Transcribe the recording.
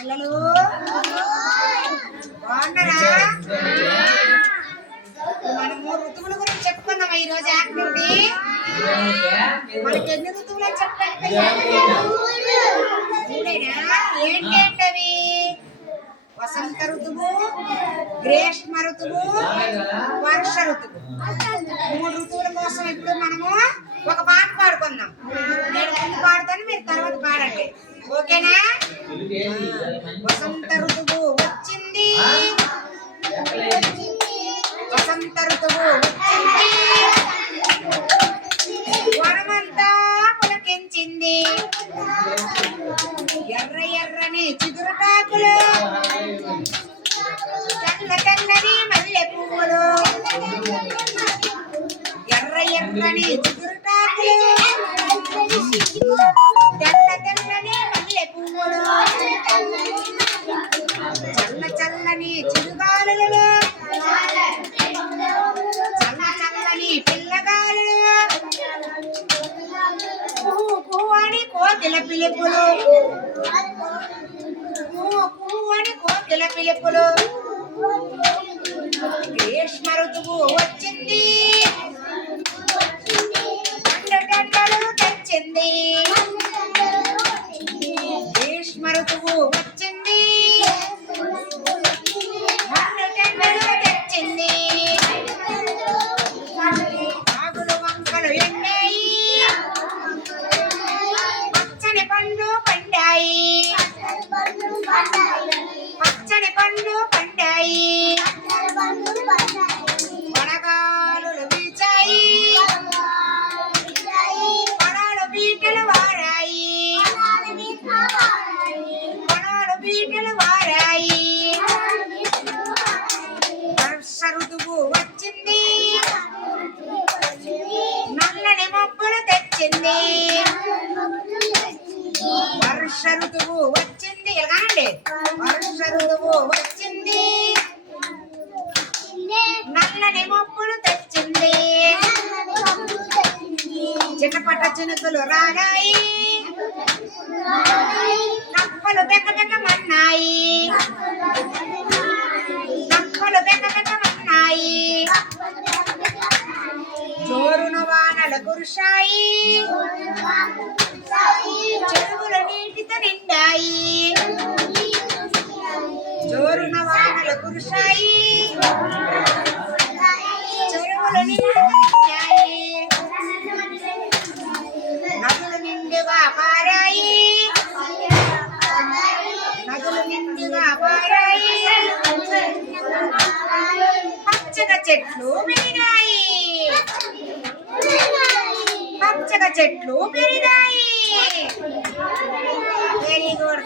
పిల్లలు బాగున్నారా? మనము ఋతువుల గురించి చెప్పుకున్నాం ఈ రోజు యాక్టివిటీ. మనకి ఎన్ని ఋతువులు అని చెప్పండి. ఏంటేంటవి? వసంత ఋతువు, గ్రీష్మ ఋతువు, వర్ష ఋతువు. 3 ఋతువుల కోసం ఇప్పుడు మనము ఒక పాట పాడుకుందాం. నేను ముందు పాడతాను, మీరు తర్వాత పాడండి, ఓకేనా? వసంత ఋతువు వచ్చింది, వసంత ఋతువు వచ్చింది, వనమంతా పులకించింది, ఎర్ర ఎర్రని చిగురుటాకులు, తెల్ల తెల్లని మల్లె పువ్వులు, ఎర్ర ఎర్రని చిగురుటాకులు, తెల్ల తెల్లని మల్లె పువ్వులు, చల్ల చల్లని చిరుగాలులు, చల్ల చల్లని పిల్లగాలులు, పువ్వు పువ్వు అని కోకిల పిలుపులు, పువ్వు పువ్వు అని కోకిల పిలుపులు. గ్రీష్మ ఋతువు వచ్చింది, పండుగలు తెచ్చింది, గ్రీష్మ ఋతువు వచ్చింది, పండుగలు తెచ్చింది, ఆగులు వంకలు ఎండాయి, పచ్చని పండు పండాయి, పచ్చని పండు పండాయి, వడగాలులు వీచాయి, వనాలు బీటలు వారాయి, వనాలు బీటలు వారాయి. వర్ష ఋతువు వచ్చింది, నల్లని మబ్బులు తెచ్చింది, వర్ష ఋతువు వచ్చింది. ఇలాగండి, వర్ష ఋతువు వచ్చింది, నల్లని మబ్బులు తెచ్చింది, చిన్నపట్ట చినుకులు రాగాయి, నక్కలు బెకబెకమన్నాయి, నక్కలు బెకబెకమన్నాయి, జోరున వానలు కురిశాయి, చెరువులు నీటితో నిండాయి, జోరున వానలు కురిశాయి, చెరువులు నిండితో నిండాయి, నదులు నిండుగా పారాయి, నదులు నిండుగా పారాయి, పచ్చగా చెట్లు పెరిగాయి, పచ్చగా చెట్లు పెరిగాయి. Very good.